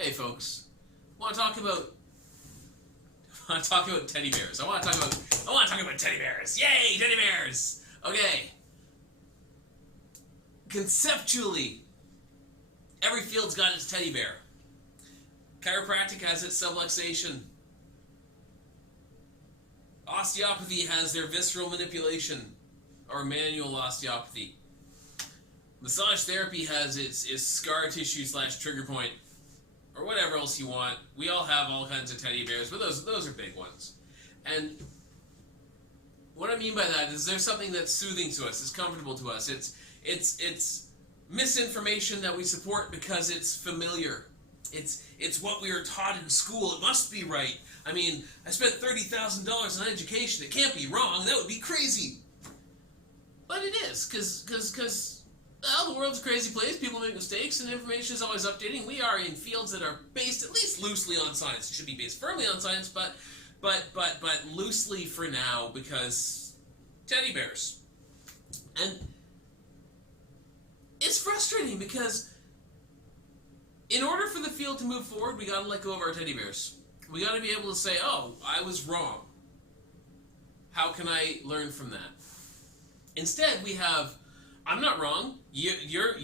Hey folks, I want to talk about teddy bears. I want to talk about teddy bears. Yay, teddy bears. Okay. Conceptually, every field's got its teddy bear. Chiropractic has its subluxation. Osteopathy has their visceral manipulation, or manual osteopathy. Massage therapy has its scar tissue / trigger point, or whatever else you want. We all have all kinds of teddy bears, but those are big ones. And what I mean by that is there's something that's soothing to us, it's comfortable to us. It's misinformation that we support because it's familiar. It's what we were taught in school. It must be right. I mean, I spent $30,000 on education. It can't be wrong. That would be crazy. But it is, because well, the world's a crazy place. People make mistakes, and information is always updating. We are in fields that are based at least loosely on science. It should be based firmly on science, but loosely for now, because teddy bears. And it's frustrating because in order for the field to move forward, we gotta let go of our teddy bears. We gotta be able to say, oh, I was wrong. How can I learn from that? Instead, we have, I'm not wrong. Your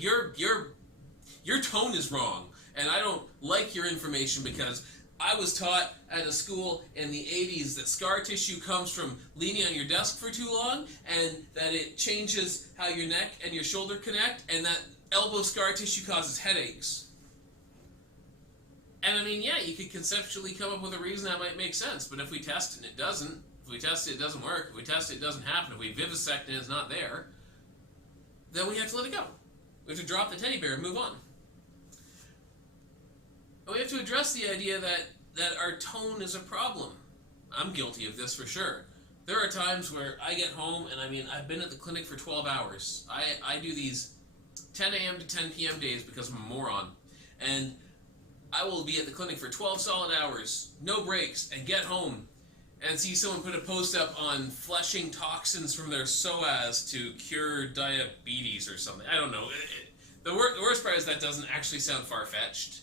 tone is wrong, and I don't like your information because I was taught at a school in the 80s that scar tissue comes from leaning on your desk for too long, and that it changes how your neck and your shoulder connect, and that elbow scar tissue causes headaches. And I mean, yeah, you could conceptually come up with a reason that might make sense, but if we test it and it doesn't, if we test it, it doesn't work, if we test it, it doesn't happen, if we vivisect and it's not there, then we have to let it go. We have to drop the teddy bear and move on. And we have to address the idea that our tone is a problem. I'm guilty of this for sure. There are times where I get home and I've been at the clinic for 12 hours. I do these 10 a.m. to 10 p.m. days because I'm a moron. And I will be at the clinic for 12 solid hours, no breaks, and get home and see someone put a post up on flushing toxins from their psoas to cure diabetes or something. I don't know. The worst part is that doesn't actually sound far-fetched.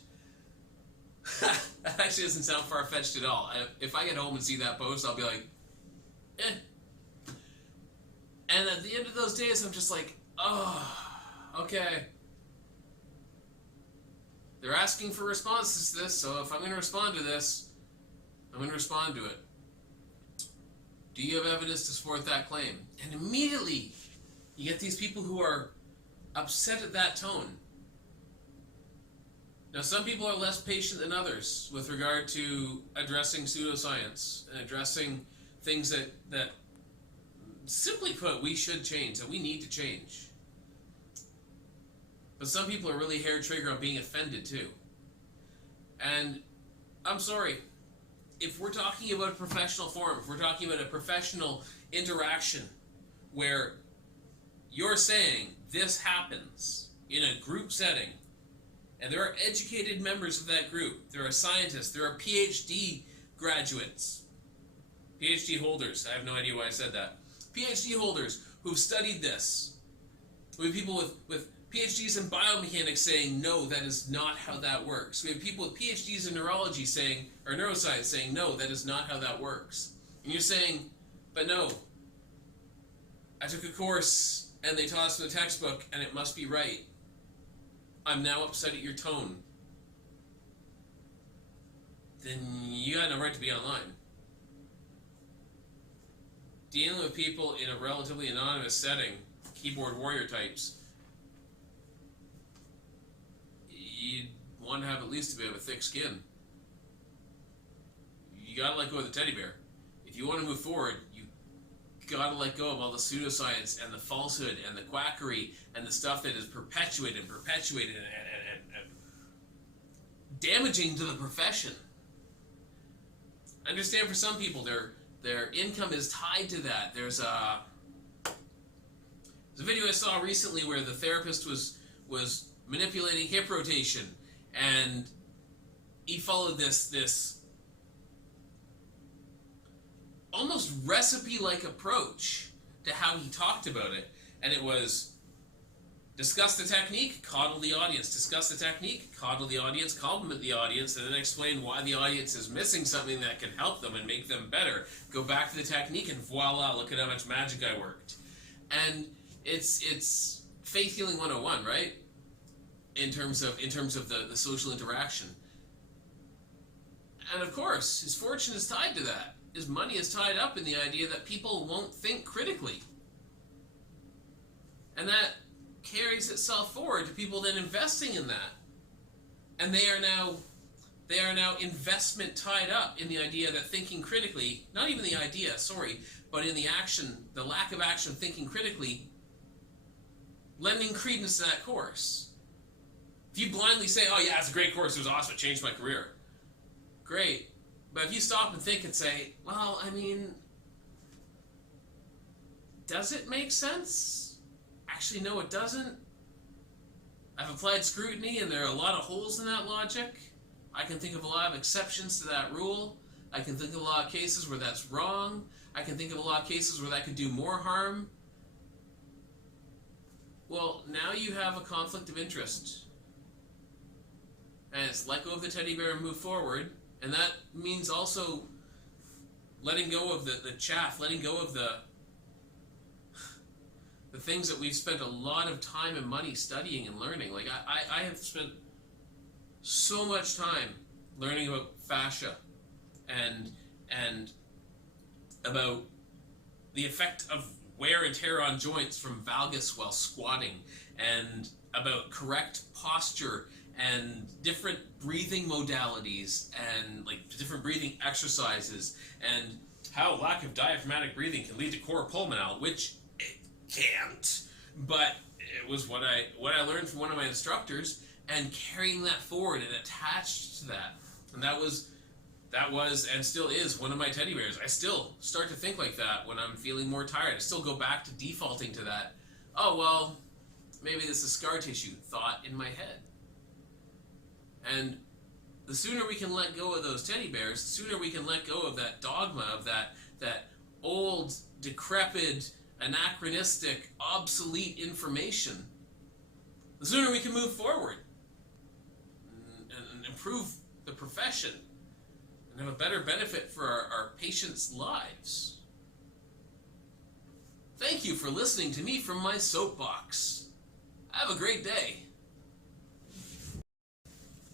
That actually doesn't sound far-fetched at all. If I get home and see that post, I'll be like, eh. And at the end of those days, I'm just like, oh, okay. They're asking for responses to this, so if I'm going to respond to this, I'm going to respond to it. Do you have evidence to support that claim? And immediately, you get these people who are upset at that tone. Now, some people are less patient than others with regard to addressing pseudoscience and addressing things that simply put, we should change, that we need to change. But some people are really hair-trigger on being offended, too. And I'm sorry. If we're talking about a professional forum, if we're talking about a professional interaction where you're saying this happens in a group setting, and there are educated members of that group, there are scientists, there are PhD graduates, PhD holders, I have no idea why I said that, PhD holders who've studied this. We have people with PhDs in biomechanics saying, no, that is not how that works. We have people with PhDs in neurology saying, or neuroscience saying, no, that is not how that works. And you're saying, but no, I took a course and they taught us in the textbook and it must be right. I'm now upset at your tone. Then you got no right to be online. Dealing with people in a relatively anonymous setting, keyboard warrior types, you want to have at least a bit of a thick skin. You gotta let go of the teddy bear. If you want to move forward, you gotta let go of all the pseudoscience and the falsehood and the quackery and the stuff that is perpetuated and damaging to the profession. I understand for some people their income is tied to that. There's a video I saw recently where the therapist was manipulating hip rotation, and he followed this almost recipe-like approach to how he talked about it, and it was Discuss the technique, coddle the audience. Discuss the technique, coddle the audience, compliment the audience, and then explain why the audience is missing something that can help them and make them better. Go back to the technique and voila, look at how much magic I worked. And it's faith healing 101, right? In terms of the social interaction. And of course, his fortune is tied to that. His money is tied up in the idea that people won't think critically. And that carries itself forward to people then investing in that. And they are now investment tied up in the idea that thinking critically, not even the idea, sorry, but in the action, the lack of action thinking critically, lending credence to that course. If you blindly say, oh yeah, it's a great course, it was awesome, it changed my career. Great. But if you stop and think and say, well, I mean, does it make sense? Actually, no, it doesn't. I've applied scrutiny, and there are a lot of holes in that logic. I can think of a lot of exceptions to that rule. I can think of a lot of cases where that's wrong. I can think of a lot of cases where that could do more harm. Well, now you have a conflict of interest. And it's let go of the teddy bear and move forward. And that means also letting go of the chaff, letting go of the things that we've spent a lot of time and money studying and learning. Like, I have spent so much time learning about fascia and about the effect of wear and tear on joints from valgus while squatting, and about correct posture and different breathing modalities and like different breathing exercises, and how lack of diaphragmatic breathing can lead to cor pulmonale, which it can't. But it was what I learned from one of my instructors, and carrying that forward and attached to that. And that was and still is one of my teddy bears. I still start to think like that when I'm feeling more tired. I still go back to defaulting to that, oh well, maybe this is scar tissue thought in my head. And the sooner we can let go of those teddy bears, the sooner we can let go of that dogma, of that old, decrepit, anachronistic, obsolete information, the sooner we can move forward and improve the profession and have a better benefit for our patients' lives. Thank you for listening to me from my soapbox. Have a great day.